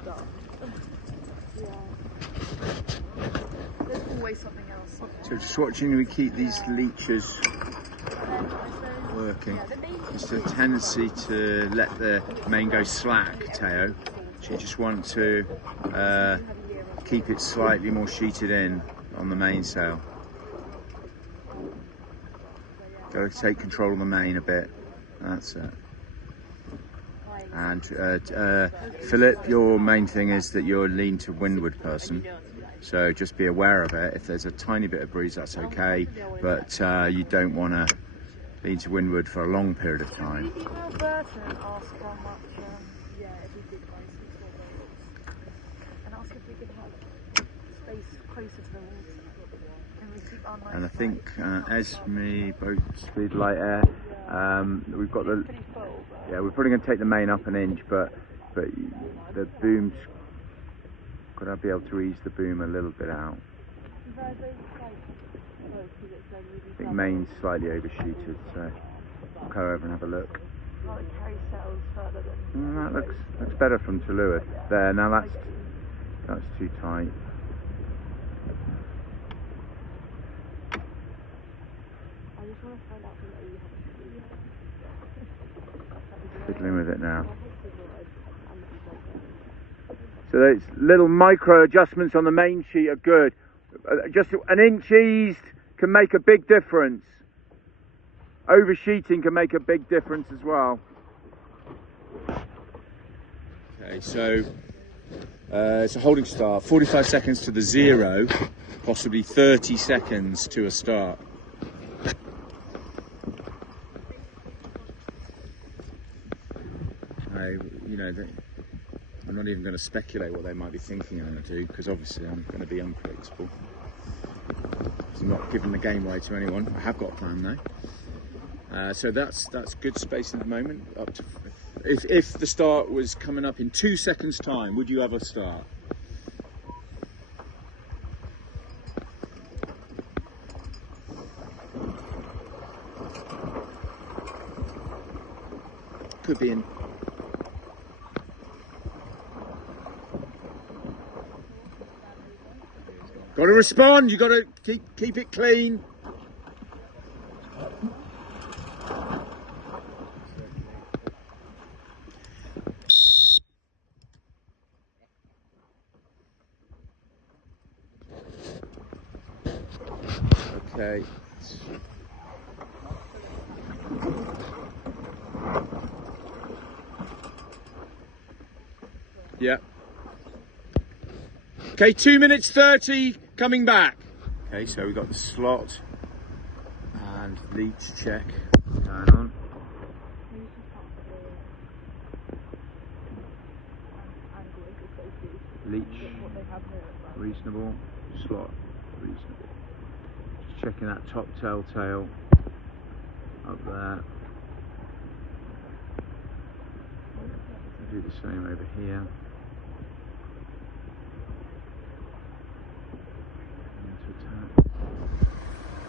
stuff. Yeah. There's always something else. So just watching we keep these leeches working. There's a tendency to let the main go slack, Teo. So you just want to keep it slightly more sheeted in on the mainsail. Got to take control of the main a bit. That's it. And Philip, your main thing is that you're a lean to windward person. So just be aware of it. If there's a tiny bit of breeze, that's okay. But you don't want to lean to windward for a long period of time. Did you email Burton and ask how much, if we did buy some small boats? And ask if we could have space closer to the water. And I think Esme, boat speed, light air. We've got the. We're probably going to take the main up an inch, but the boom's got to be able to ease the boom a little bit out. I think main's slightly overshooted, so I'll go over and have a look. That looks better from Tuluith. There, now that's too tight. Fiddling with it now. So those little micro adjustments on the main sheet are good. Just an inch eased can make a big difference. Oversheeting can make a big difference as well. Okay, so it's a holding start. 45 seconds to the 0, possibly 30 seconds to a start. I'm not even going to speculate what they might be thinking I'm going to do, because obviously I'm going to be unpredictable. I'm not giving the game away to anyone. I have got a plan though. So that's good spacing at the moment. Up to if the start was coming up in 2 seconds time, would you ever start? Could be in. Got to respond. You got to keep it clean. Okay. Yeah. Okay, 2 minutes 30 coming back. Okay, so we've got the slot and leech check going on. Leech reasonable, slot reasonable. Just checking that top telltale up there. Do the same over here.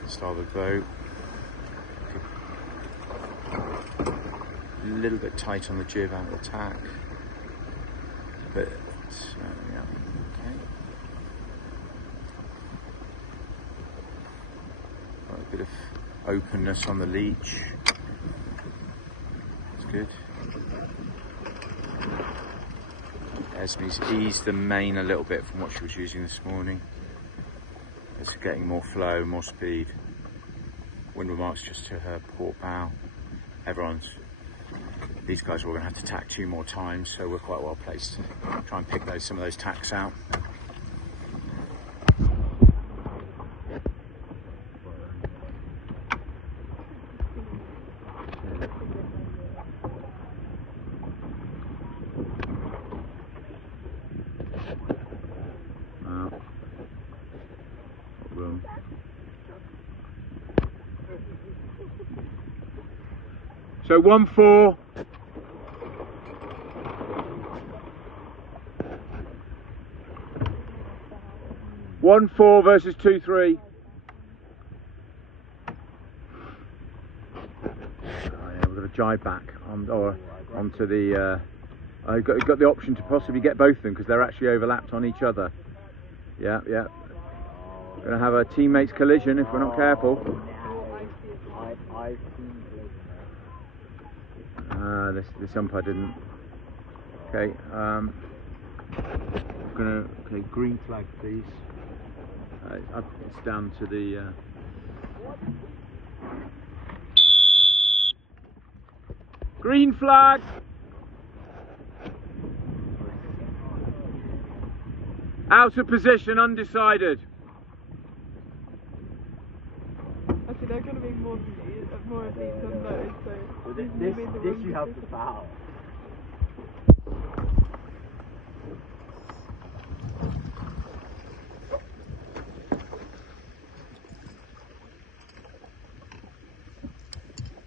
Starboard boat. A little bit tight on the jib out of tack, but yeah, okay. Got a bit of openness on the leech. That's good. Esme's eased the main a little bit from what she was using this morning. It's getting more flow, more speed. Windward marks just to her port bow. These guys are all going to have to tack 2 more times, so we're quite well placed to try and pick some of those tacks out. So 1-4. One 4 versus 2-3. Oh, yeah, we've got to jibe back onto the I've got the option to possibly get both of them because they're actually overlapped on each other. Yeah, yeah. We're going to have a teammates collision if we're not careful. This umpire didn't. Okay, okay, green flag please. It's down to the green flag. Out of position, undecided. Okay, they're going to be more of these than those, so... Well, this you have to foul.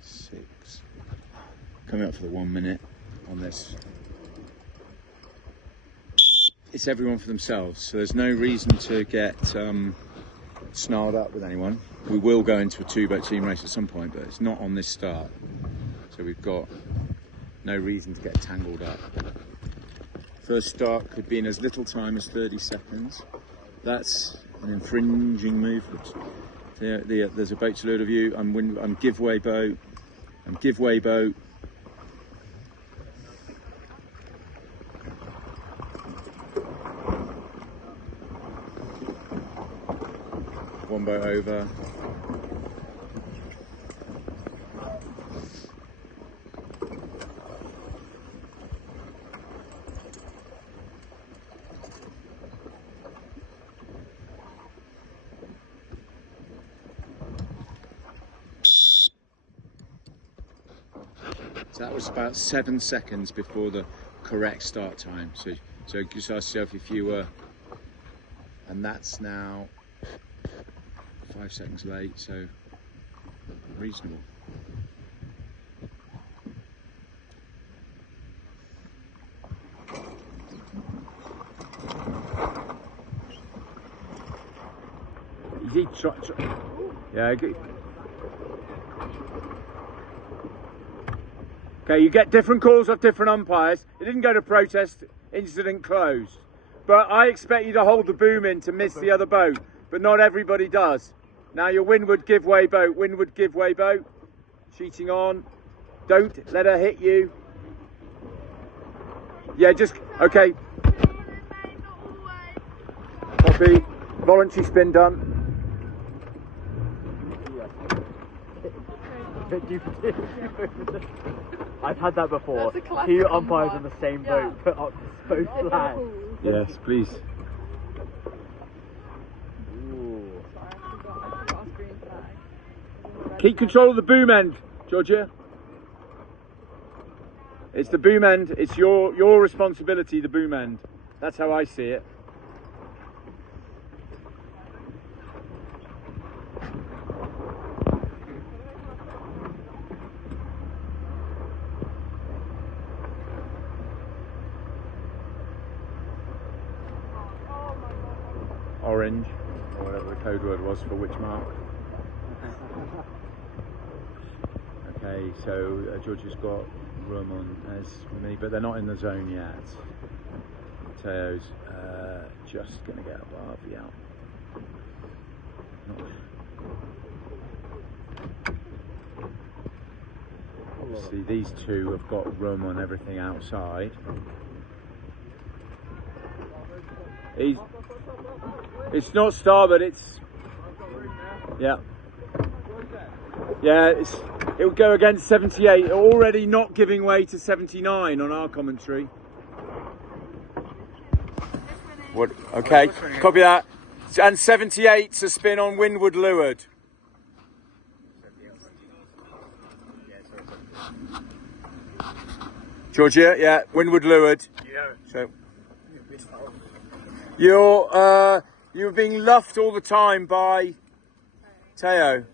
Six. Coming up for the 1 minute on this. It's everyone for themselves, so there's no reason to get snarled up with anyone. We will go into a 2-boat team race at some point, but it's not on this start. So we've got no reason to get tangled up. First start could be in as little time as 30 seconds. That's an infringing movement. There's a boat to leeward of you. I'm give way boat. I'm give way boat. One boat over. So that was about 7 seconds before the correct start time. So just ask yourself if you were, and that's now 5 seconds late, so reasonable. Easy, yeah, good. Okay, you get different calls off different umpires. It didn't go to protest, incident closed. But I expect you to hold the boom in to miss the other boat, but not everybody does. Now your windward give way boat, windward give way boat. Cheating on. Don't let her hit you. Yeah, just, okay. Copy. Voluntary spin done. I've had that before. Two umpires on the same boat put up both flags. Yes, please. Keep control of the boom end, Georgia. It's the boom end. It's your responsibility, the boom end. That's how I see it. Orange, or whatever the code word was for which mark. Okay, so Georgia's got room on as me, but they're not in the zone yet. Mateo's just going to get up Harvey out. Obviously, these two have got room on everything outside. It's not starboard, it's... Yeah. Yeah, it'll go against 78, already not giving way to 79 on our commentary. What? Okay, copy that. And 78's a spin on windward leeward. Georgia, yeah, windward leeward. So you're being luffed all the time by Teo.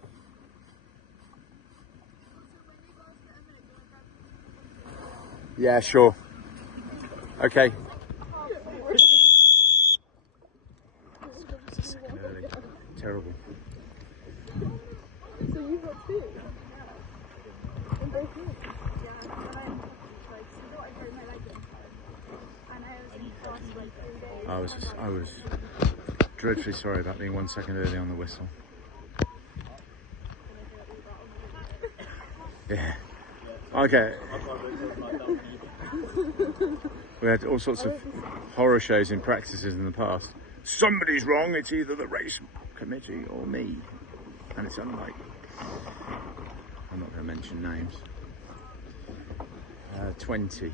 Yeah, sure. Okay. It's a second early. Terrible. So you got two? In both rooms? I was dreadfully sorry about being 1 second early on the whistle. Yeah. Okay. We had all sorts of horror shows in practices in the past. Somebody's wrong, it's either the race committee or me. And it's unlikely. I'm not going to mention names. 20.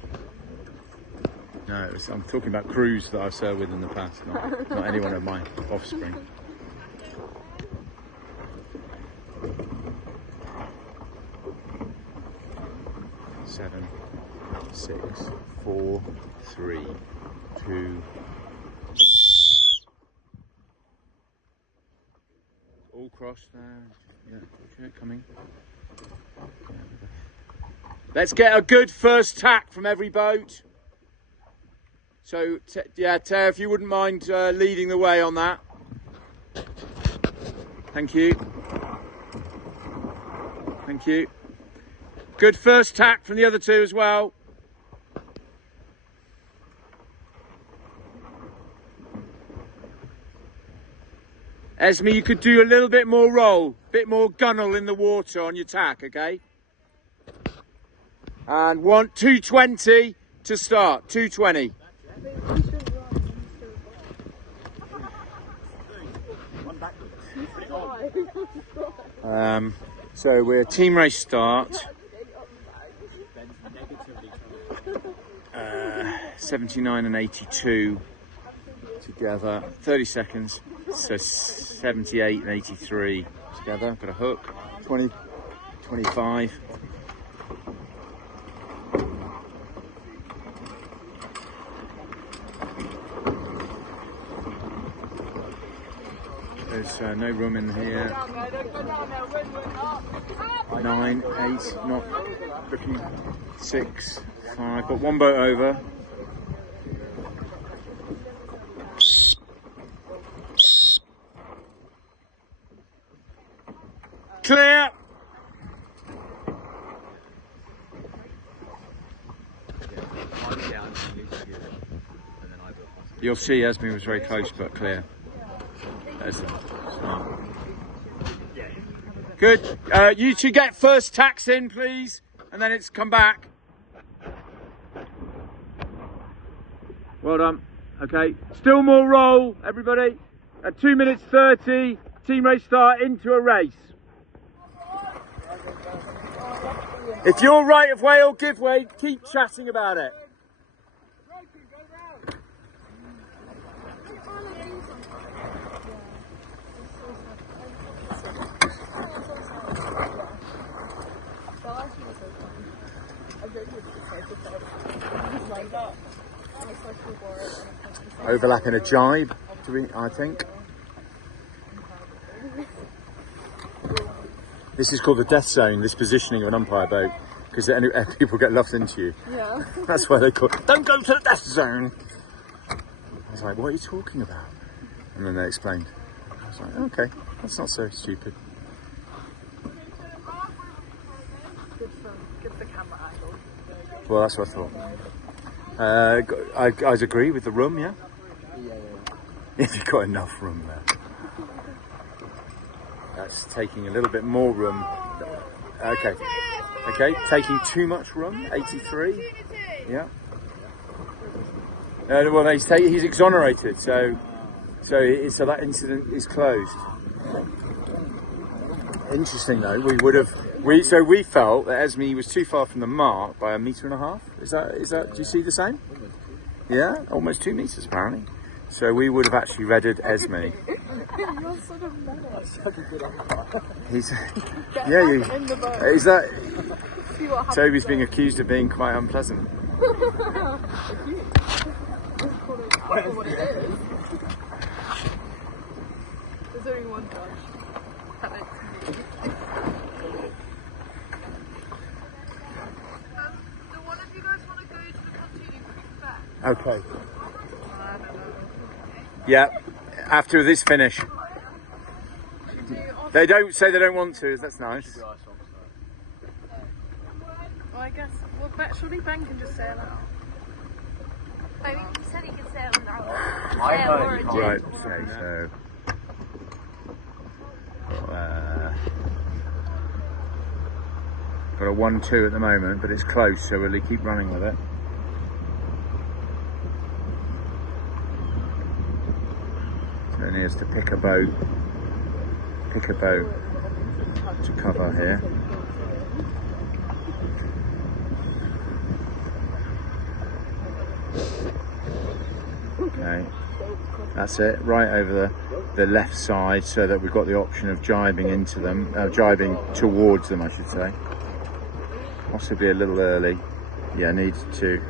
No, I'm talking about crews that I've served with in the past, not any one of my offspring. Seven, 6, 4, 3, 2. All crossed there. Yeah, okay, coming. Let's get a good first tack from every boat. So, yeah, Tara, if you wouldn't mind leading the way on that. Thank you. Thank you. Good first tack from the other two as well. Esme, you could do a little bit more roll, bit more gunnel in the water on your tack, okay? And 220 to start, 220. So we're team race start. 79 and 82 together, 30 seconds, so 78 and 83 together. Got a hook, 20, 25. There's no room in here. 9, 8, not looking. 6, 5. Got one boat over. Clear. You'll see Esme was very close, but clear. Smart. Good. You two get first tacks in, please, and then it's come back. Well done. Okay. Still more roll, everybody. At 2 minutes 30, team race start into a race. If you're right of way or give way, keep chatting about it. Overlapping a jibe, I think. This is called the death zone, this positioning of an umpire boat, because people get luffed into you. Yeah. That's why they call it, don't go to the death zone. I was like, what are you talking about? And then they explained. I was like, okay, that's not so stupid. Good for camera angle. Well, that's what I thought. I agree with the room, yeah? If you've got enough room there. That's taking a little bit more room. Okay. Okay, taking too much room, 83. Yeah. Well, he's exonerated, so that incident is closed. Interesting though, we felt that Esme was too far from the mark by 1.5 meters. Is that? Do you see the same? Yeah, almost 2 meters apparently. So we would have actually redded Esme. You're sort of mad. That's such a good umpire. Is that? Toby's being accused of being quite unpleasant. What it is. There's only one judge. Do one of you guys want to go to the Pontoon Creek Fair? Okay. Yeah, after this finish. They don't say they don't want to, that's nice. Well, I guess, surely Ben can just sail out. No, he said he could say it on the I heard you Right, okay, so got a 1-2 at the moment, but it's close, so we'll keep running with it. So it needs to pick a boat to cover here. Okay, that's it, right over the left side, so that we've got the option of jibing into them, jibing towards them, I should say. Possibly a little early. Yeah, needs to.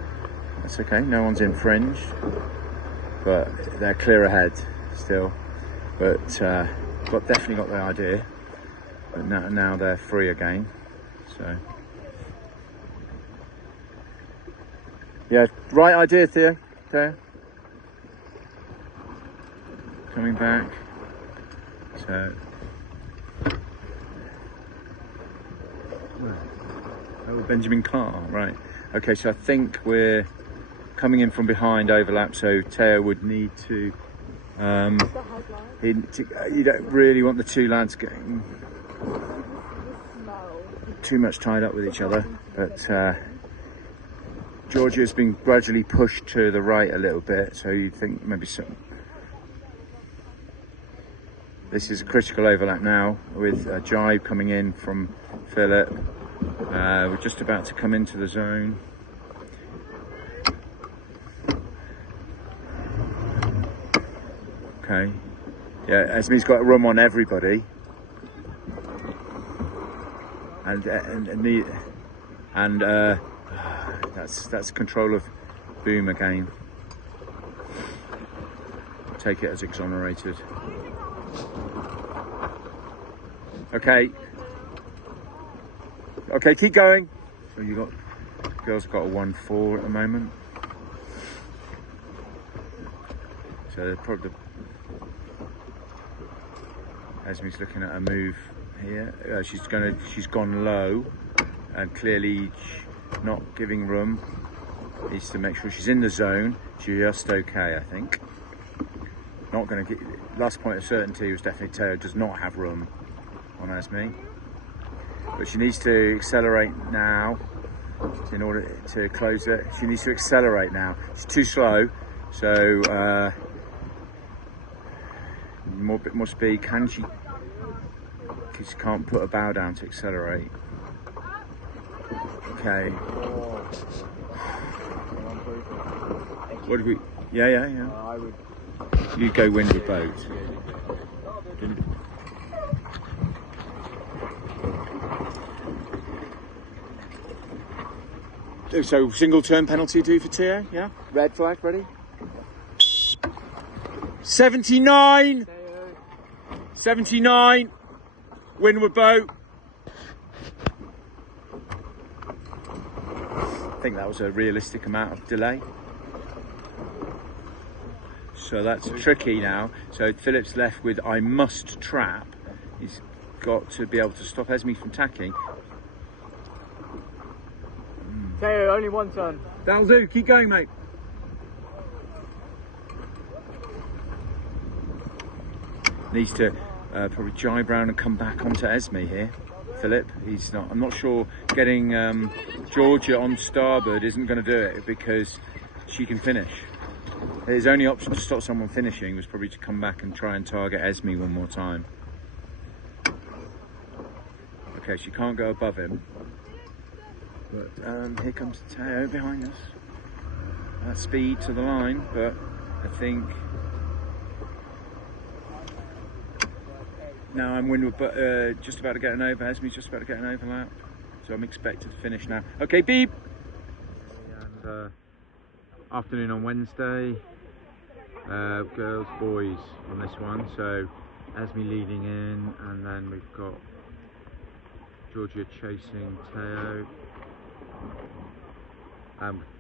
That's okay, no one's infringed, but they're clear ahead still. But definitely got the idea. But now they're free again. So yeah, right idea, Theo. Coming back. So oh, Benjamin Carr, right. Okay, so I think we're coming in from behind overlap, so Theo would need to you don't really want the two lads getting too much tied up with each other, but Georgia's been gradually pushed to the right a little bit, so you'd think maybe some. This is a critical overlap now with a jibe coming in from Philip. We're just about to come into the zone. Okay. Yeah, Esme's got a room on everybody. And that's control of Boom again. Take it as exonerated. Okay. Okay, keep going. So you got girls got a 1-4 at the moment. So probably Esme's looking at a move here. She's gone low, and clearly not giving room. Needs to make sure she's in the zone. Just okay, I think. Not going to get. Last point of certainty was definitely Theo does not have room on Esme, but she needs to accelerate now in order to close it. She needs to accelerate now. She's too slow, so bit more speed. Can she? She can't put a bow down to accelerate. Okay. What did we? Yeah. I would. You go windward boat. So single turn penalty due for Theo, yeah? Red flag, ready? 79! 79! Windward boat. I think that was a realistic amount of delay. So that's tricky now. So Philip's left with I must trap. He's got to be able to stop Esme from tacking. Theo, only one turn. That'll do, keep going, mate. Needs to probably jibe round and come back onto Esme here. Philip, he's not. I'm not sure getting Georgia on starboard isn't going to do it because she can finish. His only option to stop someone finishing was probably to come back and try and target Esme one more time. Okay, she can't go above him. But here comes Theo behind us. Speed to the line, but I think now I'm windward, but just about to get an over. Esme's just about to get an overlap, so I'm expected to finish now. Okay, beep. And afternoon on Wednesday. Girls, boys on this one. So Esme leading in, and then we've got Georgia chasing Theo.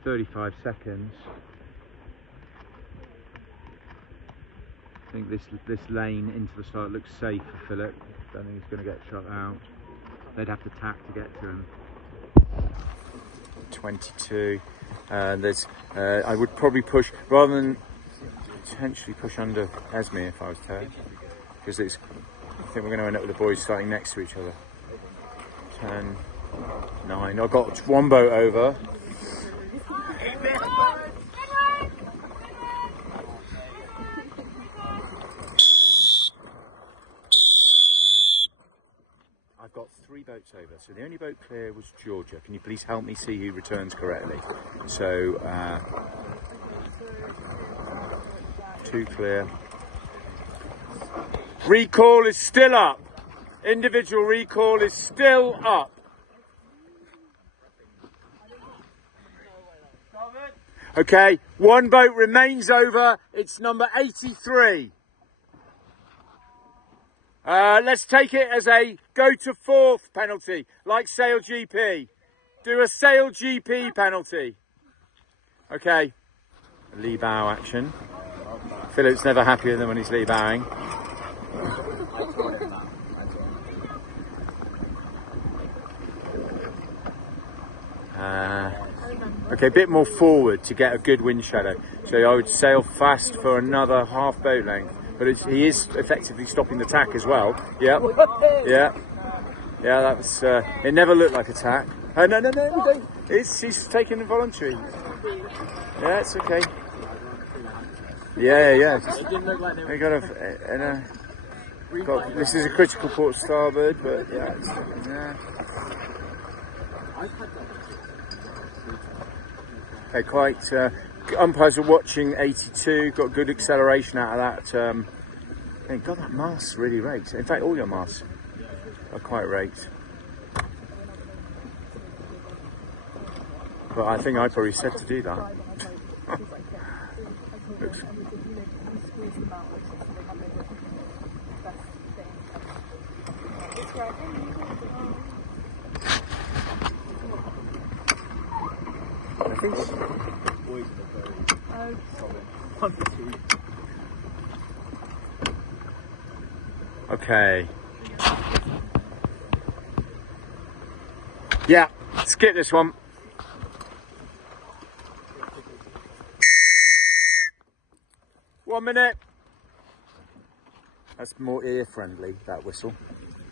35 seconds. I think this lane into the start looks safe for Philip. Don't think he's going to get shot out. They'd have to tack to get to him. 22. I would probably push, rather than potentially push under Esme if I was Terry, because I think we're going to end up with the boys starting next to each other. 10, 9. I've got one boat over. I've got 3 boats over, so the only boat clear was Georgia. Can you please help me see who returns correctly? So, 2 clear. Recall is still up. Individual recall is still up. Okay, 1 boat remains over. It's number 83. Let's take it as a go to 4th penalty, like Sail GP. Do a Sail GP penalty. Okay, lee bow action. Philip's never happier than when he's lee bowing. Okay, a bit more forward to get a good wind shadow. So I would sail fast for another half boat length. But he is effectively stopping the tack as well. Yeah, yeah, yeah. That was. It never looked like a tack. No, we don't. She's taking it voluntary. Yeah, it's okay. Yeah. Just, it didn't look like they got this is a critical port starboard, but yeah. Okay, quite. Umpires are watching 82. Got good acceleration out of that. God, that mast really raked. In fact, all your masts are quite raked. But I think I probably said to do that. I think so. Okay. Yeah, skip this one. One minute. That's more ear friendly, that whistle.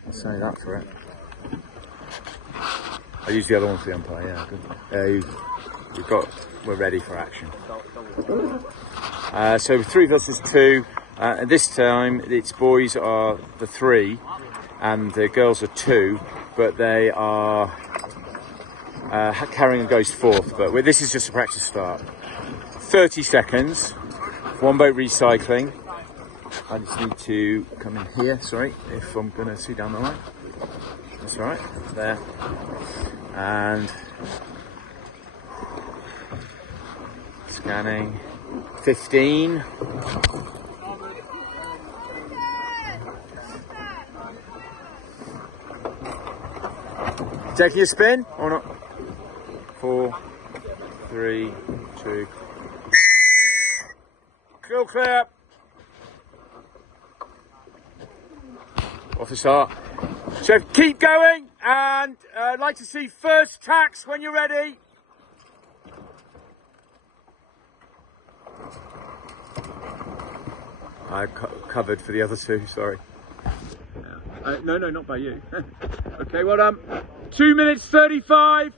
I'll say that for it. I use the other one for the umpire, yeah, good. We're ready for action. So 3 versus 2. This time its boys are the 3 and the girls are 2, but they are carrying a ghost 4th. But this is just a practice start. 30 seconds. 1 boat recycling. I just need to come in here. Sorry, if I'm going to see down the line. That's all right. There. And scanning. 15. Taking a spin or not? 4, 3, 2. Go clear. Off the start. So keep going, and I'd like to see first tacks when you're ready. I covered for the other 2, sorry. No, not by you. Okay, well done. 2 minutes 35.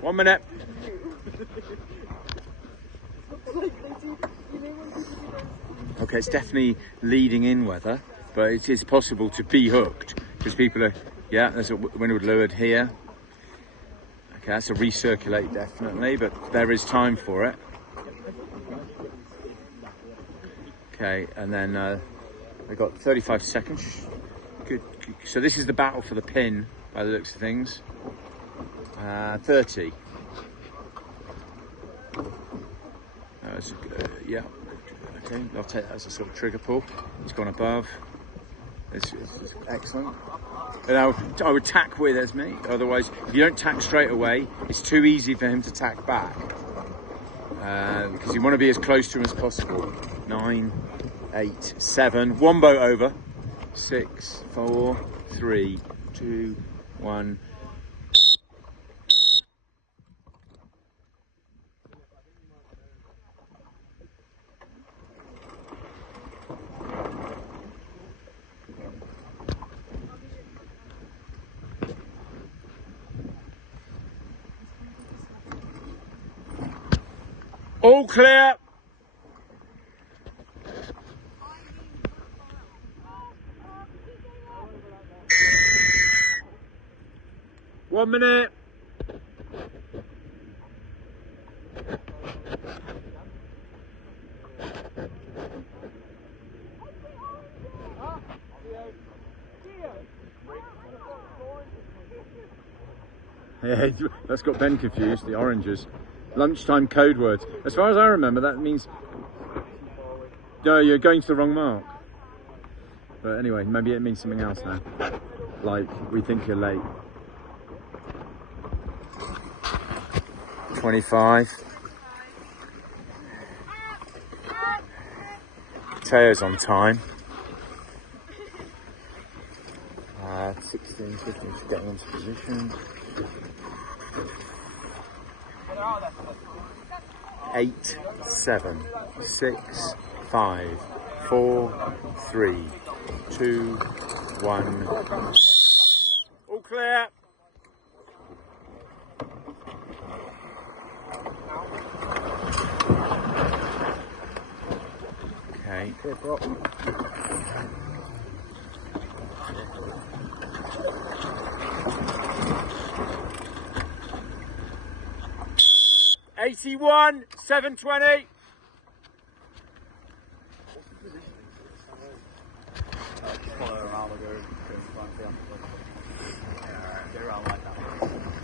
1 minute. Okay, it's definitely leading in weather, but it is possible to be hooked because people are. Yeah, there's a windward leeward here. Okay, that's a recirculate definitely, but there is time for it. Okay, and then we've got 35 seconds. Good. So this is the battle for the pin by the looks of things. 30. Yeah. Okay, I'll take that as a sort of trigger pull. It's gone above. It's excellent. And I would tack with Esme. Otherwise, if you don't tack straight away, it's too easy for him to tack back. Because you want to be as close to him as possible. 9, 8, 7. 1 boat over. 6, 4, 3, 2, 1. All clear. One minute. Yeah, that's got Ben confused, the oranges. Lunchtime code words. As far as I remember, that means no, you're going to the wrong mark. But anyway, maybe it means something else now. Like, we think you're late. 25. Teo's on time. 16, 15 to get into position. 8, 7, 6, 5, 4, 3, 2, 1. All clear. Okay. 81, 720.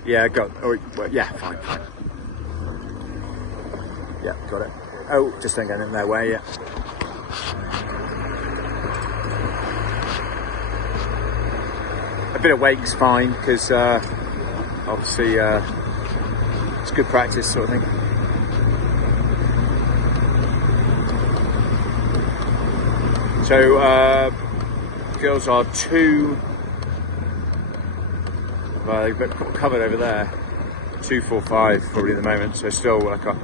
Yeah, got. Oh, well, yeah, fine. Yeah, got it. Oh, just don't get in their way. Yeah. A bit of wake's fine because obviously it's good practice, sort of thing. So girls are 2. Well, they've got covered over there. 2, 4, 5 probably at the moment. So still like a.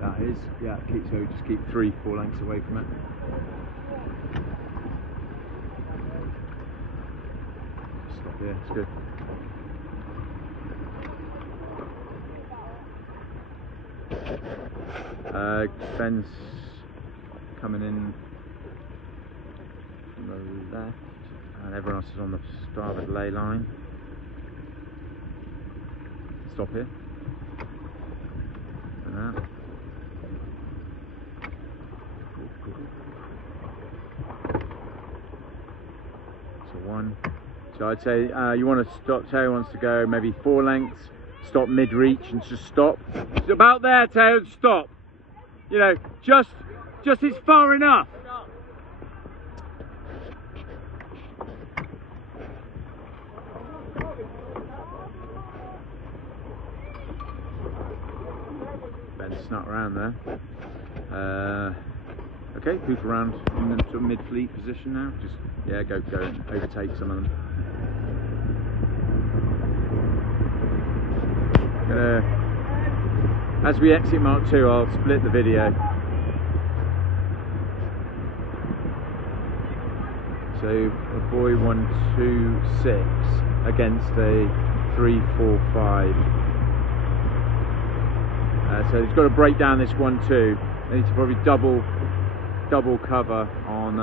That is, yeah. Just keep 3, 4 lengths away from it. Stop here. It's good. Ben's coming in from the left, and everyone else is on the starboard lay line. Stop here. And that. So 1. So I'd say you want to stop. Teo wants to go maybe 4 lengths. Stop mid-reach and just stop. It's about there, Teo. Stop. You know, just it's far enough. Ben snuck around there. Okay, poop around in the sort of mid-fleet position now. Just go and overtake some of them. As we exit Mark II, I'll split the video. So a buoy 126 against a 345. So he's got to break down this 1-2. They need to probably double cover on.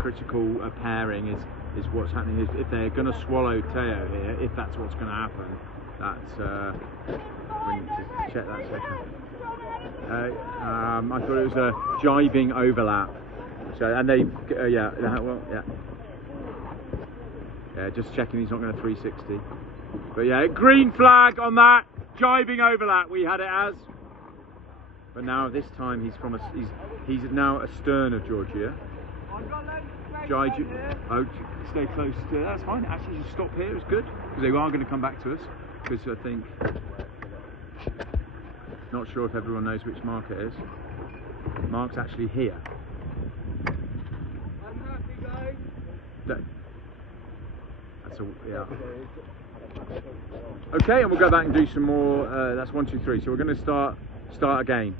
Critical pairing is what's happening. If they're going to swallow Teo here, if that's what's going to happen, that's we need to check that second. I thought it was a jibing overlap. So and they just checking he's not going to 360. But yeah, green flag on that jibing overlap. We had it as. But now this time he's now astern of Georgia. Stay close to. That's fine. Actually, just stop here. It's good because they are going to come back to us. Because I think, not sure if everyone knows which mark it is. Mark's actually here. That's yeah. Okay, and we'll go back and do some more. That's 1, 2, 3. So we're going to start again.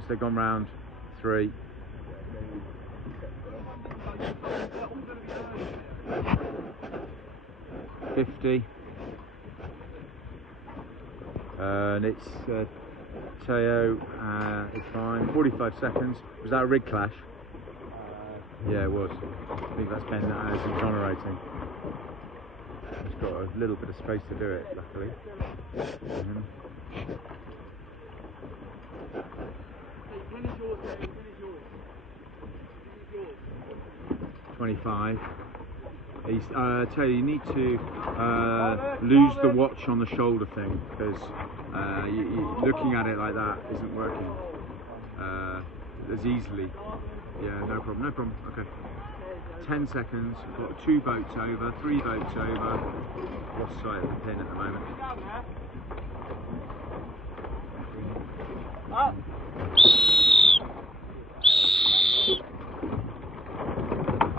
once they've gone round 3. $50. And it's Teo, it's fine. 45 seconds. Was that a rig clash? Yeah, it was. I think that's Ben that is exonerating. He's got a little bit of space to do it, luckily. 25. He's, Teo, you need to lose the watch on the shoulder thing, because looking at it like that isn't working as easily. Yeah, no problem, no problem. Okay. 10 seconds. We've got 2 boats over, 3 boats over. Lost sight of the pin at the moment.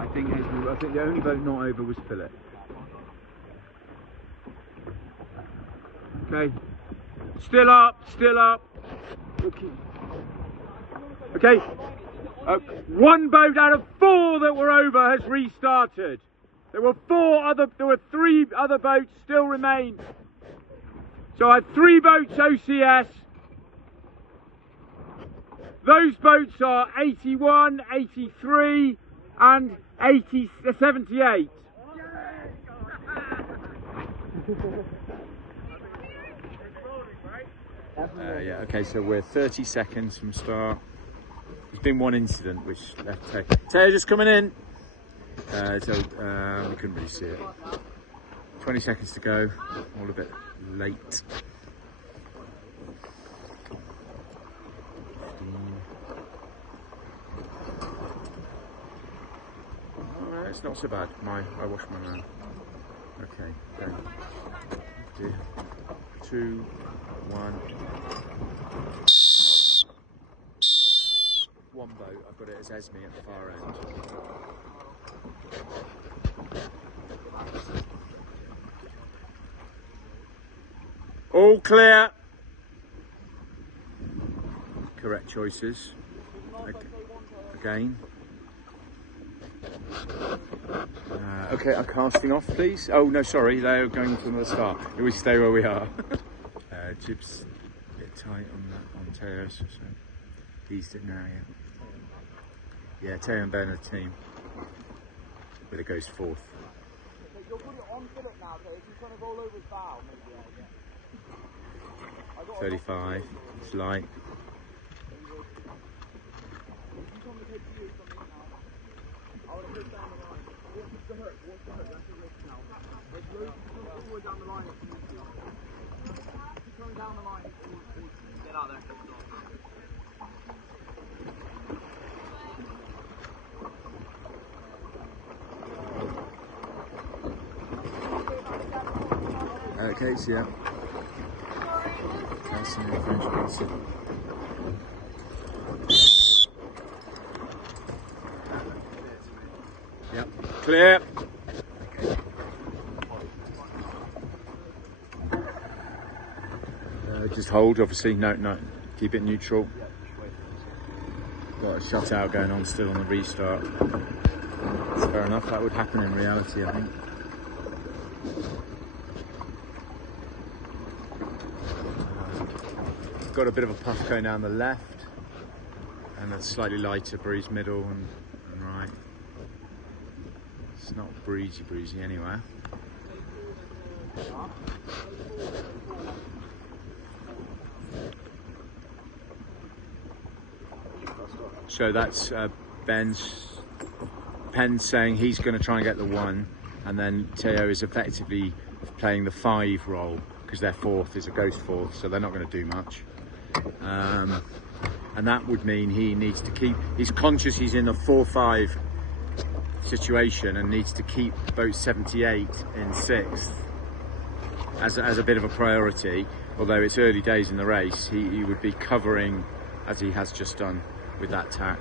I think the only boat not over was Philip. Okay. Still up, still up. Okay. 1 boat out of 4 that were over has restarted. There were 3 other boats still remain. So I had 3 boats OCS. Those boats are 81, 83 and 78. Yeah, okay, so we're 30 seconds from start. There's been 1 incident which left Teo just coming in. So we couldn't really see it. 20 seconds to go, all a bit late. 15. Alright, it's not so bad. I washed my man. Okay, go. 2, 1. 1 boat, I've got it as Esme at the far end. All clear. Correct choices. Again. Okay, I'm casting off, please. Oh no, sorry, they're going to another start. We stay where we are. Jib's a bit tight on Teo, so eased it now, yeah. Yeah, Teo and Ben are a team. But it goes 4th. You'll put it on Philip now, so if you kind of roll over his bow, maybe, yeah. 35, it's light. Okay, so yeah. That's some French. Yep. Clear. Just hold, obviously. No. Keep it neutral. Got a shutout going on still on the restart. That's fair enough. That would happen in reality, I think. Got a bit of a puff going down the left, and a slightly lighter breeze middle and right. It's not breezy anywhere. So that's Ben's saying he's going to try and get the 1, and then Teo is effectively playing the 5 role because their 4th is a ghost 4th, so they're not going to do much. And that would mean he needs to keep, he's conscious he's in a 4-5 situation and needs to keep boat 78 in 6th as a bit of a priority. Although it's early days in the race, he would be covering, as he has just done, with that tack.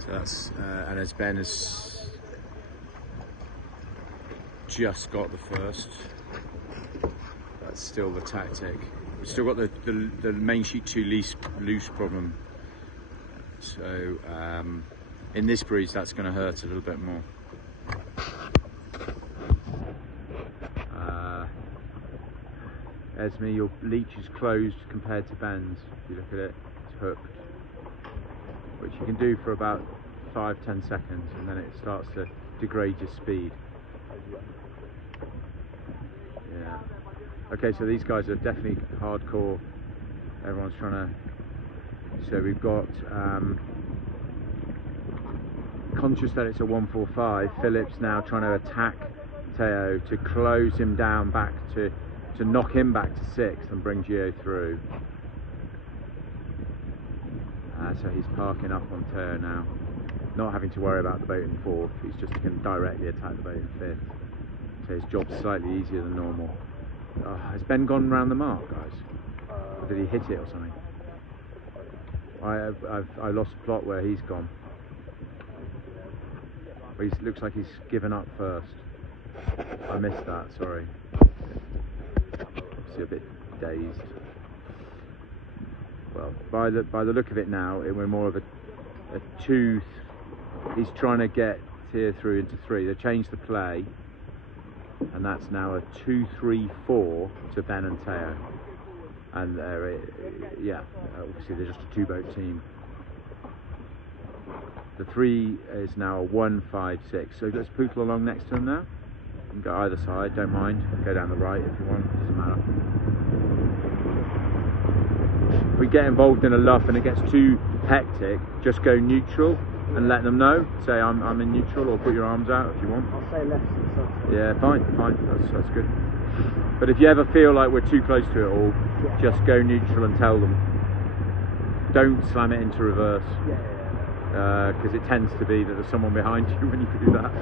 So that's, and as Ben has just got the 1st, that's still the tactic. We've still got the main sheet 2 loose problem. So in this breeze, that's going to hurt a little bit more. Esme, your leech is closed compared to Ben's. If you look at it, it's hooked, which you can do for about 5-10 seconds, and then it starts to degrade your speed. Yeah. Okay, so these guys are definitely hardcore. Everyone's trying to. So we've got conscious that it's a 145. Phillips now trying to attack Teo to close him down back to knock him back to 6th and bring Gio through. So he's parking up on Teo now, not having to worry about the boat in 4th. He's just going to directly attack the boat in 5th. So his job's slightly easier than normal. Has Ben gone round the mark, guys? Or did he hit it or something? I lost plot where he's gone. But he looks like he's given up first. I missed that, sorry. Obviously a bit dazed. Well, by the look of it now, we're more of a 2. He's trying to get Tia through into 3. They changed the play, and that's now a 2-3-4 to Ben and Teo. And yeah, obviously they're just a 2-boat team. The 3 is now a 1-5-6. So let's poodle along next to him now. You can go either side, don't mind. Go down the right if you want, doesn't matter. If we get involved in a luff and it gets too hectic, just go neutral and let them know. Say I'm in neutral, or put your arms out if you want. I'll say left. Yeah, fine. That's good. But if you ever feel like we're too close to it all, just go neutral and tell them. Don't slam it into reverse. Because it tends to be that there's someone behind you when you do that,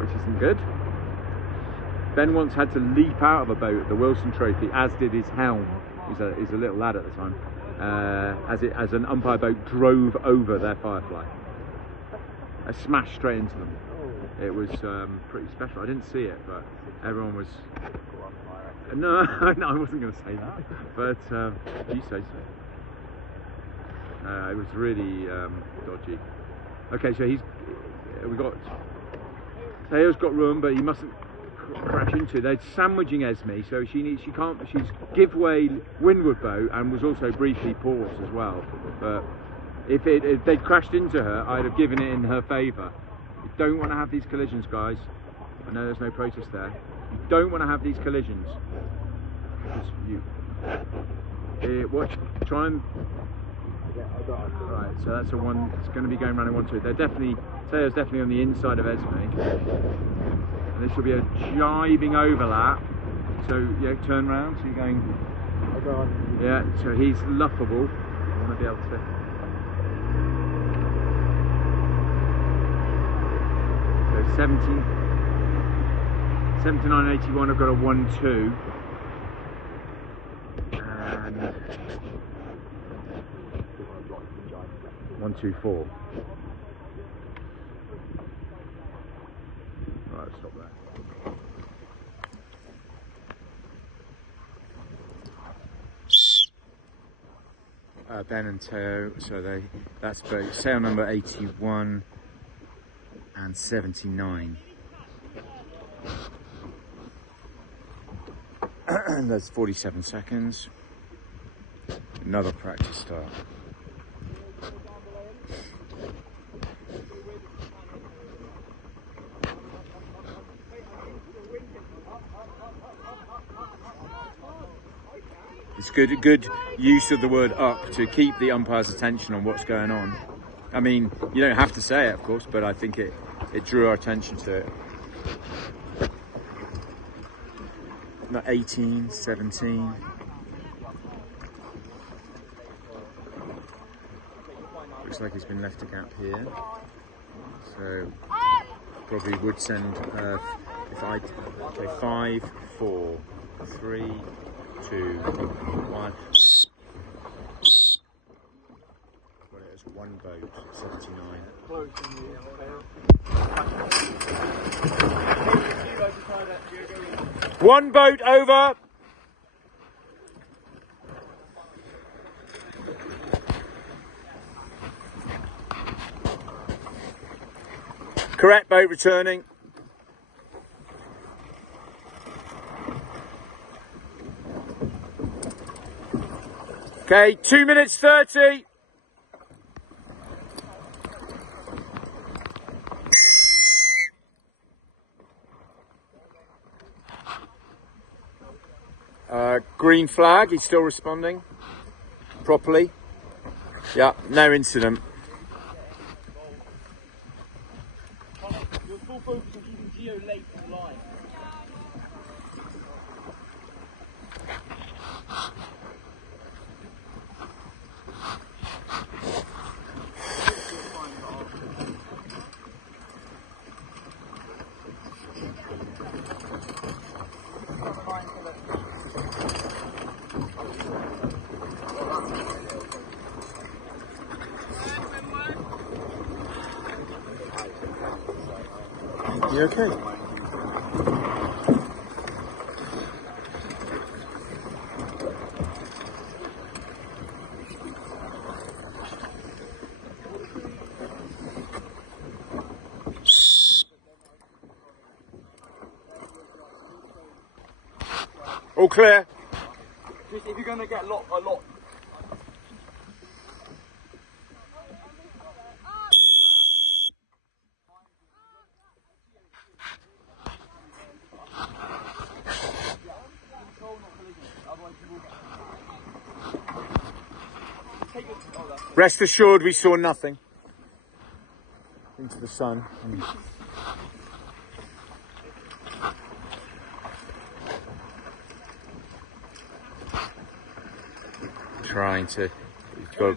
which isn't good. Ben once had to leap out of a boat at the Wilson Trophy, as did his helm. He's a little lad at the time. As an umpire boat drove over their Firefly. I smashed straight into them. It was pretty special. I didn't see it, but everyone was. No, I wasn't going to say that, but you say so. It was really dodgy. Okay, so Teo's got room, but he mustn't crash into. They're sandwiching Esme, so she can't. She's give way windward boat and was also briefly ports as well. But if they'd crashed into her, I'd have given it in her favour. You don't want to have these collisions, guys. I know there's no protest there. You don't want to have these collisions. Try and. Right, so that's a 1. It's going to be going round in 1-2. Teo's definitely on the inside of Esme. And this will be a jibing overlap. So yeah, turn round. So you're going. Yeah. So he's luffable. I want to be able to. So 79.81. I've got a 1-2. And 1-2-4. Right, stop there. Ben and Teo, so that's boat sail number 81 and 79. And there's 47 seconds. Another practice start. It's good use of the word up to keep the umpire's attention on what's going on. I mean, you don't have to say it, of course, but I think it drew our attention to it. Not 18, 17. Looks like he's been left a gap here. So probably would send okay, 5, 4, 3, 2, 1. Got it as one boat, 79. One boat over. Correct boat returning. Okay, 2 minutes 30. Green flag, he's still responding properly. Yeah, no incident. Your full focus on keeping Geo late in the line. You okay? All clear. If you're going to get a lot. Rest assured, we saw nothing. Into the sun. Trying to, you've got to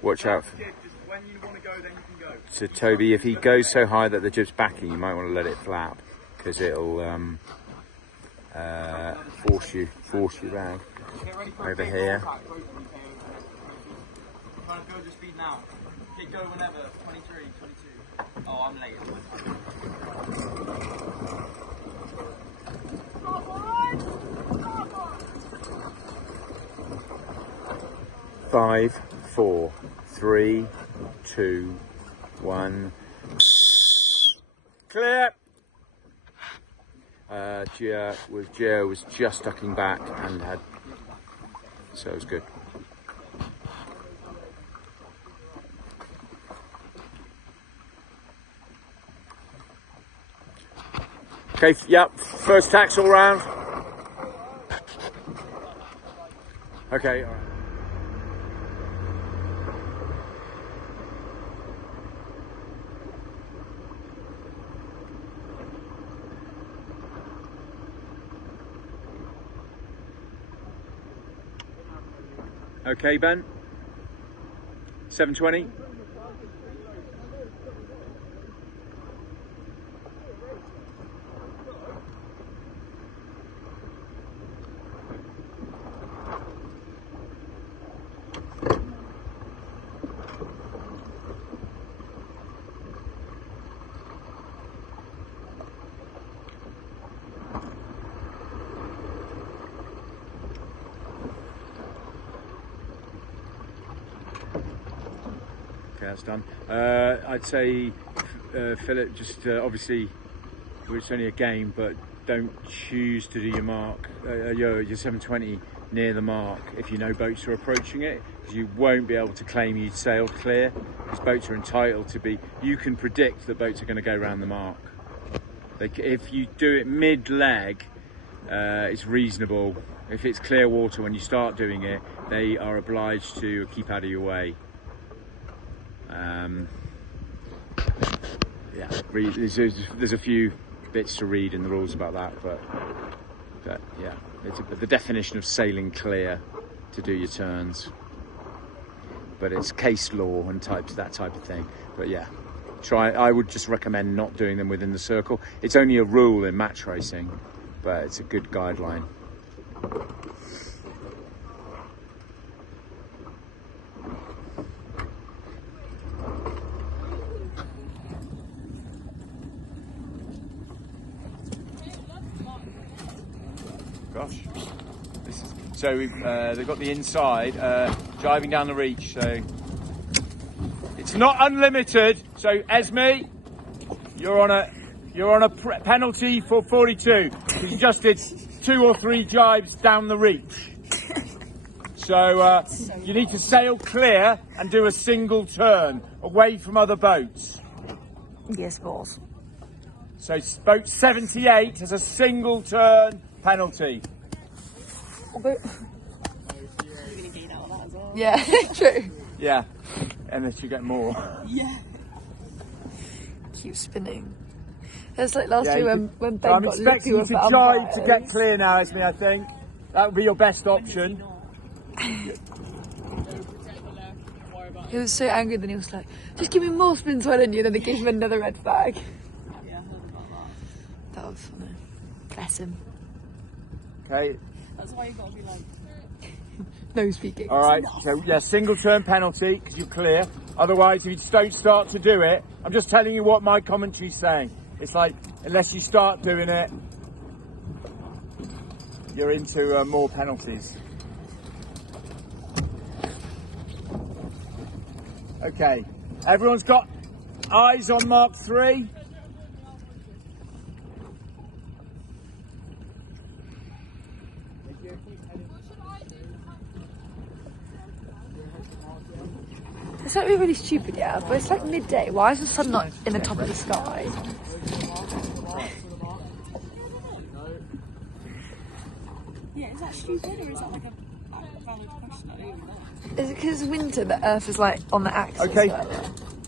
watch out for, When you want to go, then you can go. so Toby, if he goes so high that the jib's backing, you might want to let it flap, because it'll force you round. Over here. Try and build your speed now. Keep going whenever. 23, 22. Oh, I'm late. 5, 4, 3, 2, 1. Clear. Gio was just ducking back and had, so it was good. Okay, yep, first tax all round. Okay, all right. Okay, Ben. 720. That's done. I'd say, Philip, just obviously, it's only a game, but don't choose to do your mark, your 720 near the mark if you know boats are approaching it, because you won't be able to claim you'd sailed clear, because boats are entitled to be, you can predict that boats are going to go around the mark. If you do it mid-leg, it's reasonable. If it's clear water when you start doing it, they are obliged to keep out of your way. Yeah, there's a few bits to read in the rules about that, but yeah, it's the definition of sailing clear to do your turns. But it's case law and that type of thing. But yeah, I would just recommend not doing them within the circle. It's only a rule in match racing, but it's a good guideline. Gosh, so they've got the inside driving down the reach, so it's not unlimited. So Esme, you're on a penalty for 42. You just did 2 or 3 jibes down the reach. So you need to sail clear and do a single turn away from other boats. Yes, boss. So boat 78 has a single turn penalty. Yeah, true. Yeah, unless you get more. Yeah. Keep spinning. It's like last Yeah, year you when could- Ben I'm got expecting lippy you with to the jibe to get umpires. clear now, Esme, I think. That would be your best option. He was so angry, then he was like, just give me more spins, why don't you? Then they gave him another red flag. Yeah, I heard about that. That was funny. Bless him. Okay, That's why you got to be like, No speaking. all right. So, yeah, single turn penalty because you're clear. Otherwise, if you just don't start to do it, I'm just telling you what my commentary's saying. It's like, unless you start doing it, you're into more penalties. Okay, everyone's got eyes on Mark 3. It's like really stupid, yeah, but it's like midday. Why is the sun not in the top of the sky? yeah, is that stupid or is that like a valid question? I don't even know. Is it because it's winter that Earth is like on the axis? Okay. Like,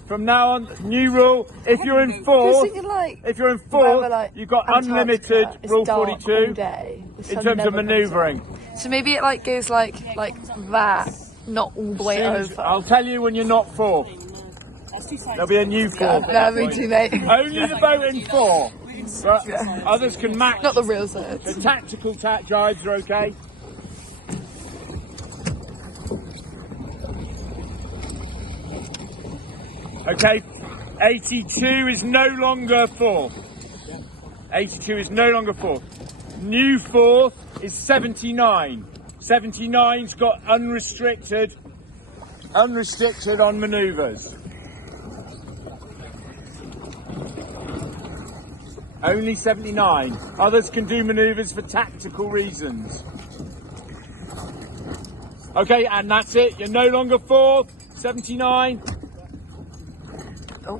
From now on, new rule: if you're in fourth, thinking like if you're in wherever, fourth, like, you've got Antarctica, unlimited it's rule dark 42 all day. The in sun terms of never comes manoeuvring. up. So maybe it like goes like that, not all the way over. I'll tell you when you're not fourth. That's too sad. There'll be a new fourth. No, me too, mate. Only the boat in 4, but others can match. Not the real side. The tactical jibes are okay. Okay, 82 is no longer 4th. 82 is no longer 4th. New 4th is 79. 79's got unrestricted on manoeuvres. Only 79. Others can do manoeuvres for tactical reasons. Okay, and that's it. You're no longer 4th. 79. Oh.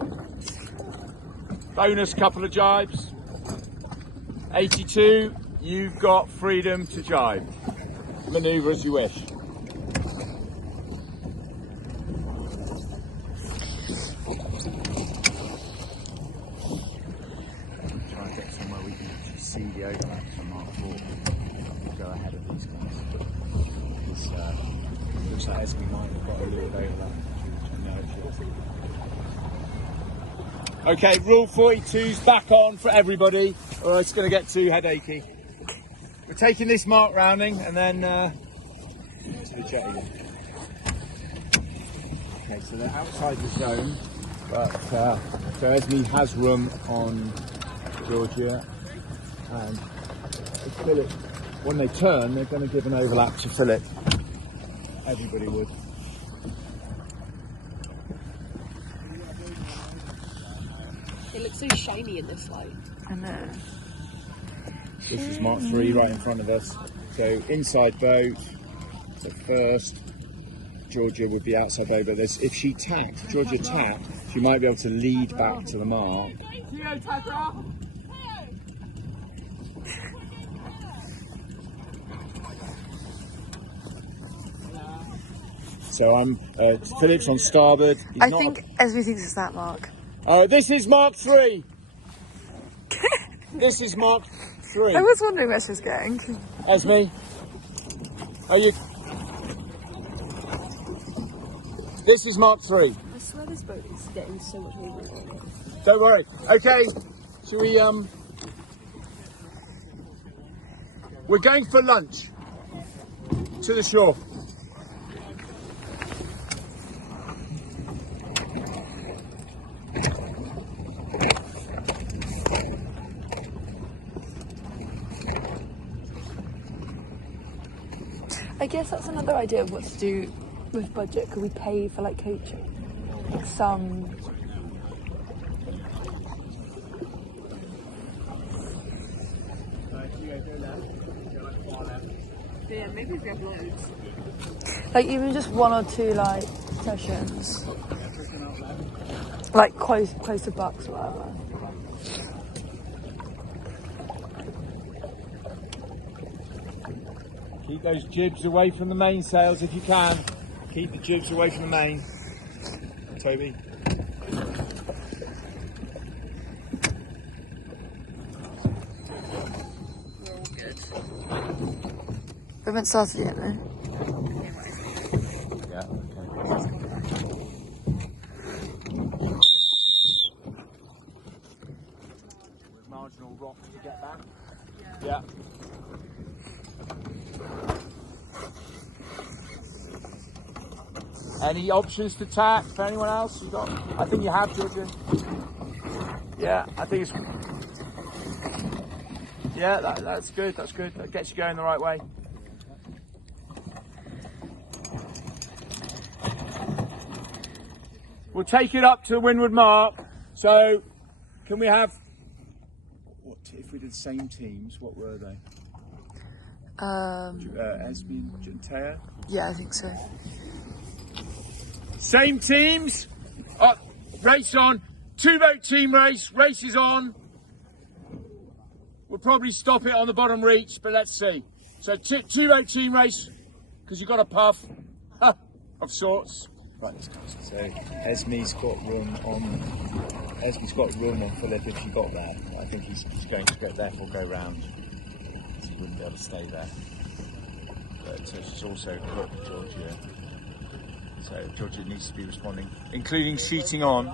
Bonus couple of jibes. 82, you've got freedom to jibe. Manoeuvre as you wish. Try and get somewhere we can actually see the overlap from Mark 4. Go ahead of these guys. Because looks like Esme might have got a little overlap. Okay, rule 42's back on for everybody, or it's going to get too headachy. We're taking this mark rounding and then to the jet again. Okay, so they're outside the zone, but so Esme has room on Georgia, and Philip, when they turn, they're going to give an overlap to Philip. Everybody would. It looks so shiny in this light. I know. This is Mark 3 right in front of us. So inside boat, so first, Georgia would be outside boat, but if she tapped, Georgia tapped, she might be able to lead back to the mark. So Philip's on starboard. I think Esme thinks it's that mark. This is Mark 3. This is Mark 3. I was wondering where she was going. Esme, are you? This is Mark 3. I swear this boat is getting so much movement. Don't worry. Okay, should we? We're going for lunch to the shore. I guess that's another idea of what to do with budget. Could we pay for like coaching? Like some Yeah, maybe if we have loads. Like even just 1 or 2 like sessions. Like close to bucks or whatever. Keep those jibs away from the mainsails if you can. Keep the jibs away from the main. Toby. We're all good. We haven't started yet though. Yeah, okay. With marginal rock to get back. Yeah. Any options to tack for anyone else? You got? I think you have, Georgia. Yeah, I think it's. Yeah, that's good. That's good. That gets you going the right way. We'll take it up to the windward mark. So, can we have? What if we did the same teams? What were they? Esme and Taya. Yeah, I think so. Same teams. Race on. 2-boat team race. Race is on. We'll probably stop it on the bottom reach, but let's see. So 2-boat team race, because you've got a puff of sorts. Right, let's go. So Esme's got room on Philip if she got there. I think he's going to therefore go round. He wouldn't be able to stay there. But she's also got Georgia. So Georgia needs to be responding, including sheeting on.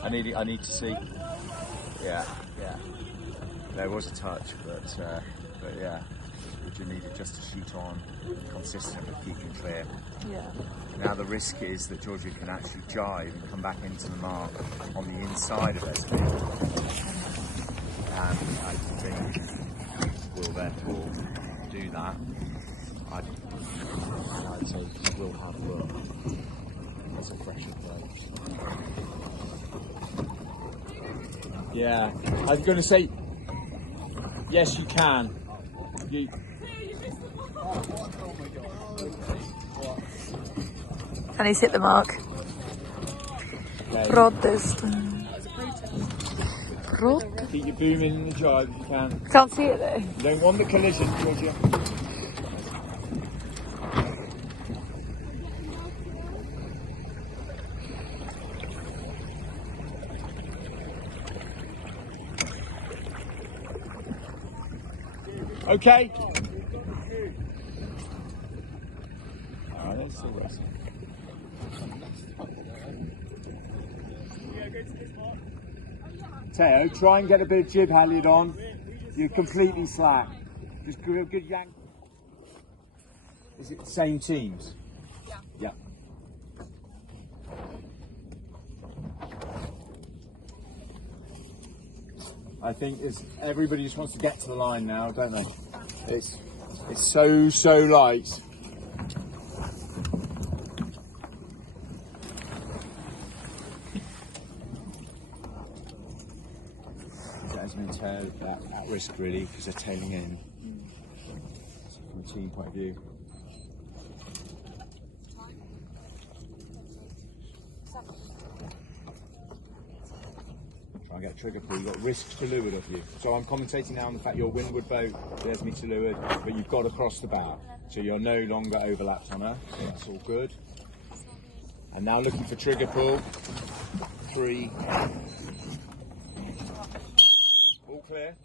I need to see. Yeah. There was a touch, but yeah, Georgia needed just to sheet on, consistent with keeping clear. Yeah. Now the risk is that Georgia can actually jive and come back into the mark on the inside of Esme, and I think will therefore do that. I'd say we'll have look. That's a fresh approach. Yeah, I was going to say, yes, you can. And he's hit the mark. Okay. Protest. Keep your boom in the drive if you can. Can't see it though. You don't want the collision, Georgia. Okay. Alright, let's see Russell. Teo, try and get a bit of jib halyard on. You're completely slack. Just give it a good yank. Is it the same teams? Yeah. I think everybody just wants to get to the line now, don't they? It's so light. Esme and Teo at risk really because they're tailing in. So from a team point of view. Try and get trigger pull. You've got risks to leeward of you. So I'm commentating now on the fact you're windward boat, there's me to leeward, but you've got across the bow. So you're no longer overlapped on her. So that's all good. And now looking for trigger pull. 3. All clear.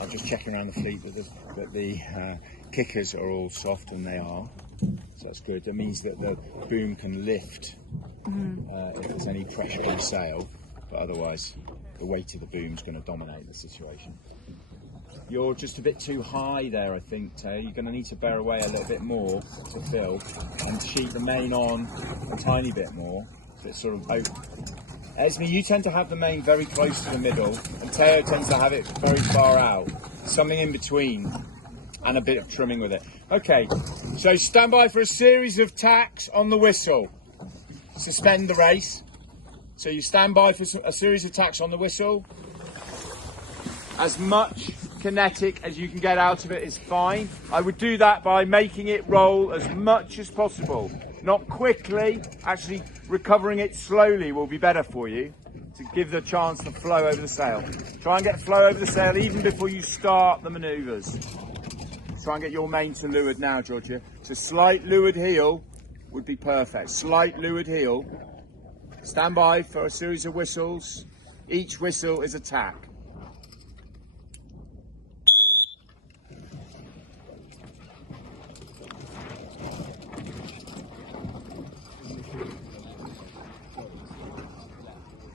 I'm just checking around the fleet that the kickers are all soft, and they are. So that's good. That means that the boom can lift if there's any pressure on the sail, but otherwise the weight of the boom is going to dominate the situation. You're just a bit too high there, I think, Teo. You're going to need to bear away a little bit more to fill and sheet the main on a tiny bit more. So it's sort of both. Esme, you tend to have the main very close to the middle, and Teo tends to have it very far out. Something in between and a bit of trimming with it. Okay, so stand by for a series of tacks on the whistle. Suspend the race. So you stand by for a series of tacks on the whistle. As much kinetic as you can get out of it is fine. I would do that by making it roll as much as possible. Not quickly, actually recovering it slowly will be better for you to give the chance to flow over the sail. Try and get flow over the sail even before you start the manoeuvres. Try and get your main to leeward now, Georgia. So slight leeward heel would be perfect. Slight leeward heel. Stand by for a series of whistles. Each whistle is a tack.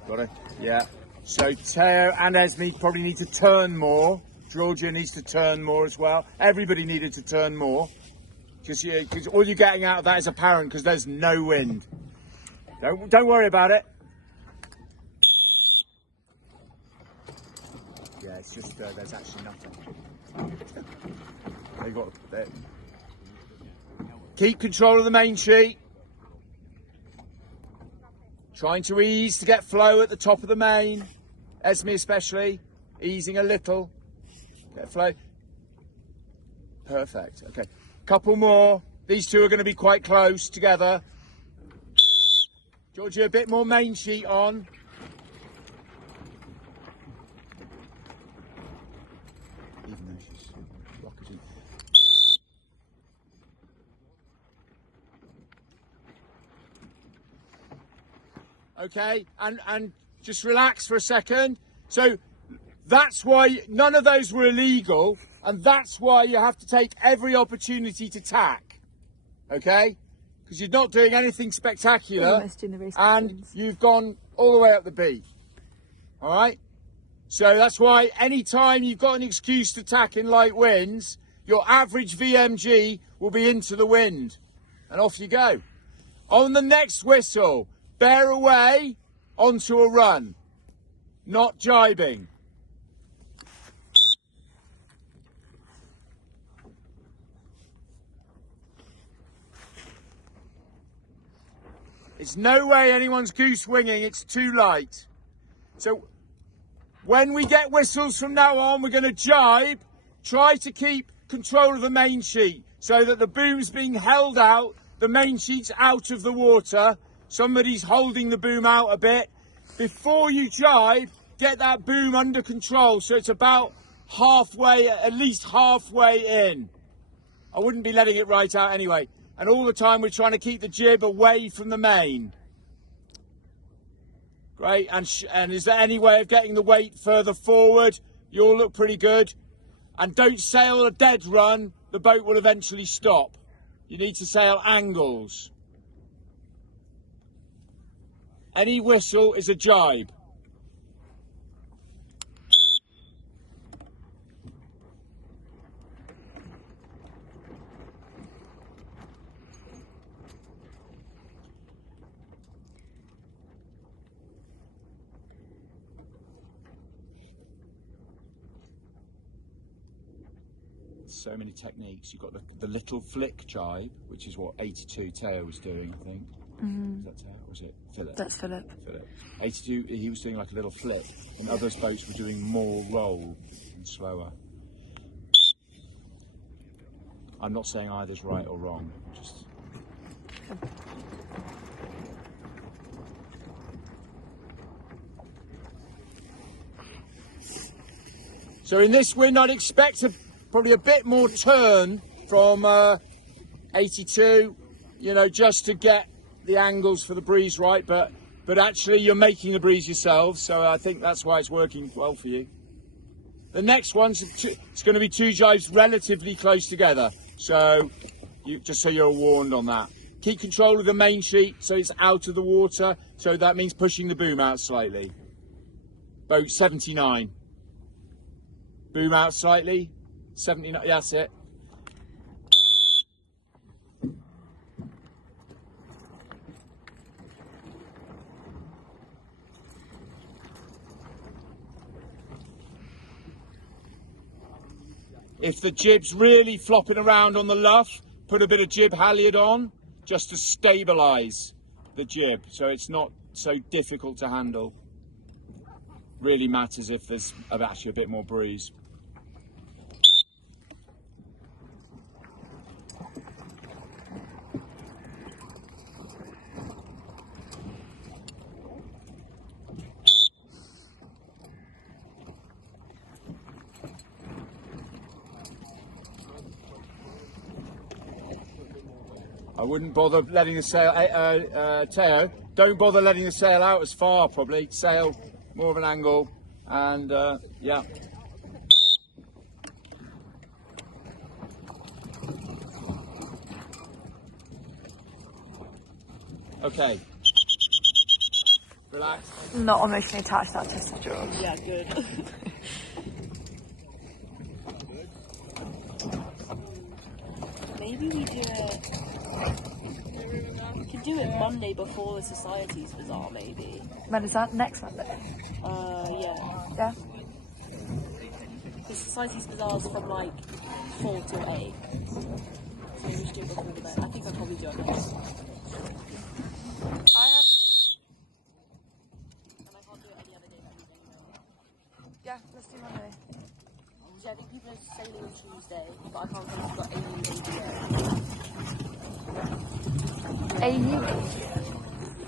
Got it? Yeah. So Teo and Esme probably need to turn more. Georgia needs to turn more as well. Everybody needed to turn more. Because all you're getting out of that is apparent because there's no wind. Don't worry about it. Yeah, it's just there's actually nothing. They got. Keep control of the main sheet. Trying to ease to get flow at the top of the main. Esme especially, easing a little. Get flow. Perfect. Okay, couple more. These two are going to be quite close together. Georgia, a bit more main sheet on. Even though she's rocketing. Okay, and just relax for a second. So that's why none of those were illegal, and that's why you have to take every opportunity to tack. Okay? Because you're not doing anything spectacular, and you've gone all the way up the beat. All right? So that's why any time you've got an excuse to tack in light winds, your average VMG will be into the wind. And off you go. On the next whistle, bear away onto a run, not jibing. It's no way anyone's goose winging, it's too light. So when we get whistles from now on, we're going to jibe, try to keep control of the main sheet so that the boom's being held out, the main sheet's out of the water, somebody's holding the boom out a bit. Before you jibe, get that boom under control so it's about halfway, at least halfway in. I wouldn't be letting it right out anyway. And all the time we're trying to keep the jib away from the main. Great, and is there any way of getting the weight further forward? You'll look pretty good. And don't sail a dead run, the boat will eventually stop. You need to sail angles. Any whistle is a jibe. So many techniques. You've got the little flick jibe, which is what 82 Teo was doing, I think. Mm-hmm. Is that Teo? Or was it Philip? That's Philip. 82, he was doing like a little flick, and others boats were doing more roll and slower. I'm not saying either's right or wrong, just... So in this wind, I'd expect probably a bit more turn from 82, you know, just to get the angles for the breeze right, but actually you're making the breeze yourselves, so I think that's why it's working well for you. The next one's it's going to be two jibes relatively close together, so just so you're warned on that. Keep control of the main sheet so it's out of the water, so that means pushing the boom out slightly. Boat 79. Boom out slightly. 79, that's it. If the jib's really flopping around on the luff, put a bit of jib halyard on just to stabilise the jib so it's not so difficult to handle. Really matters if there's actually a bit more breeze. I wouldn't bother letting the sail, Teo, don't bother letting the sail out as far probably. Sail more of an angle and yeah. Okay. Relax. Not emotionally attached to that twisted jaws. Yeah, good. Maybe we do it. We could do it Monday before the Society's Bazaar, maybe. When is that? Next Monday? Yeah. Yeah. The Society's Bazaar's from like 4 till 8. So we should do it before then. I think I'll probably do it next. I have. And I can't do it any other day anyway. Yeah, let's do Monday. Yeah, I think people are sailing on Tuesday, but I can't because we've got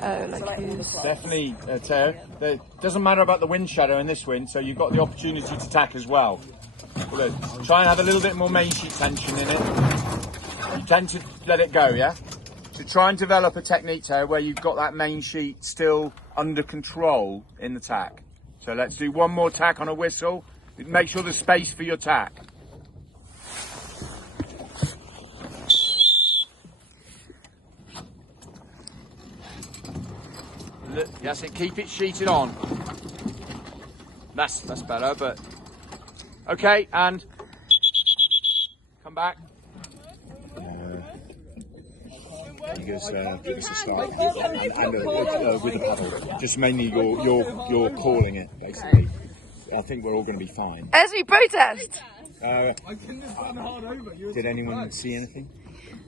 Oh, like who's? Definitely, Teo. It doesn't matter about the wind shadow in this wind, so you've got the opportunity to tack as well. Look, try and have a little bit more main sheet tension in it. You tend to let it go, yeah? So try and develop a technique, Teo, where you've got that main sheet still under control in the tack. So let's do one more tack on a whistle. Make sure there's space for your tack. Yes, keep it sheeted on. That's better, but okay, and come back. Give us a start and with the paddle. Just mainly you're calling it basically. I think we're all going to be fine. Esme, protest! Did anyone see anything?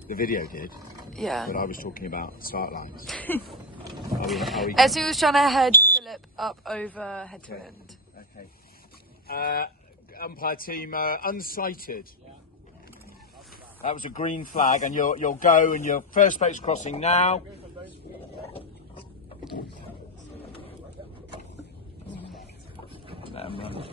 The video did, Yeah. but I was talking about start lines. Esme was trying to head Philip up over head to end. Okay. Umpire team unsighted. That was a green flag, and you'll go, and your first boat's crossing now. Let 'em run.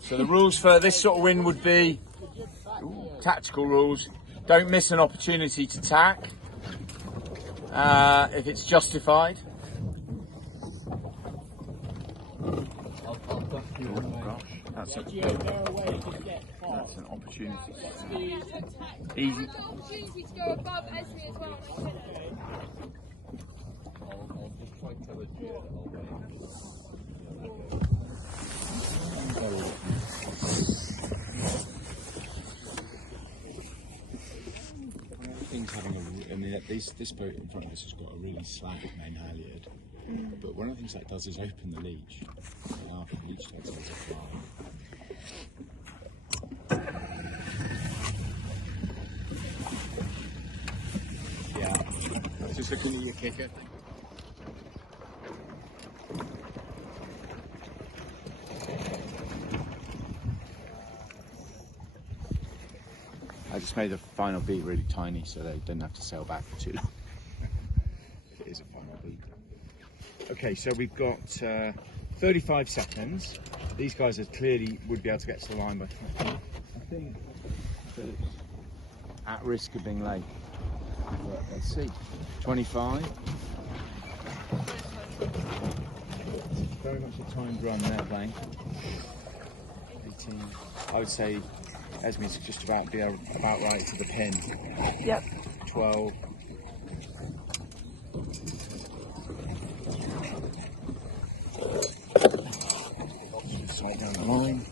So the rules for this sort of wind would be tactical rules. Don't miss an opportunity to tack if it's justified. That's an opportunity. Easy. Opportunity to go above Esme as well. Things having a, I mean, this boat in front of us has got a really slack main halyard, but one of the things that does is open the leech. And after the leech takes us a fly. Yeah, just looking at your kicker. I just made the final beat really tiny so they didn't have to sail back for too long. It is a final beat. Okay, so we've got 35 seconds. These guys are clearly would be able to get to the line by 20. I think Philip's At risk of being late. But let's see. 25. very much a timed run there playing. 18. I would say Esme's just about right to the pin. Yep. 12. Sight down the line.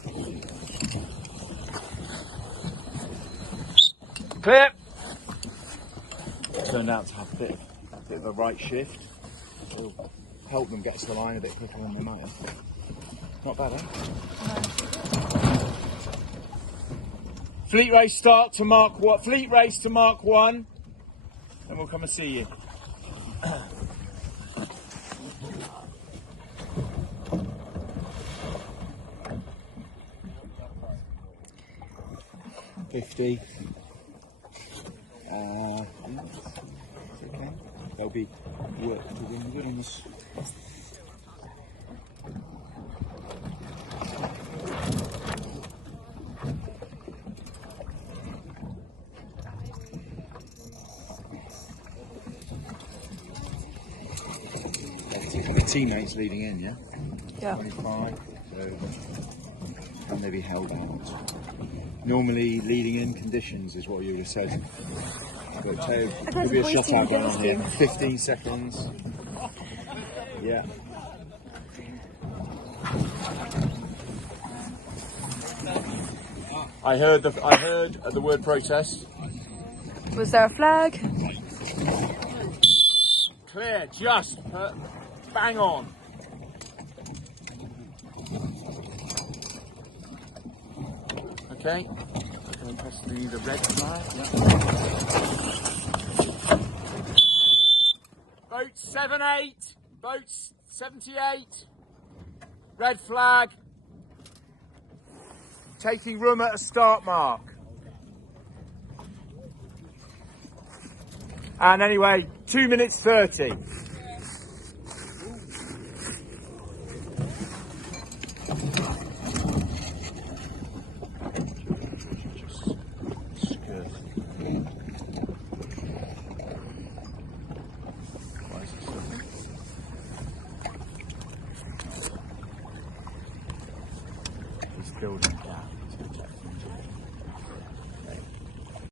Clear. Turned out to have a bit of a right shift. It'll help them get to the line a bit quicker than they might have. Not bad, eh? Fleet race start to mark what? Fleet race to mark 1, and we'll come and see you. 50. Yeah, it's okay. There'll be work to win good on this. The teammates leading in, yeah? Yeah. 25, so can they be held out? Normally, leading in conditions is what you would have said. But could be a shot out going on here. 15 seconds. Yeah. I heard the word protest. Was there a flag? Clear, just bang on. Okay, can we press the red flag? Yeah. Boat 78, boat 78, red flag, taking room at a start mark. And anyway, 2 minutes 30. Building gap.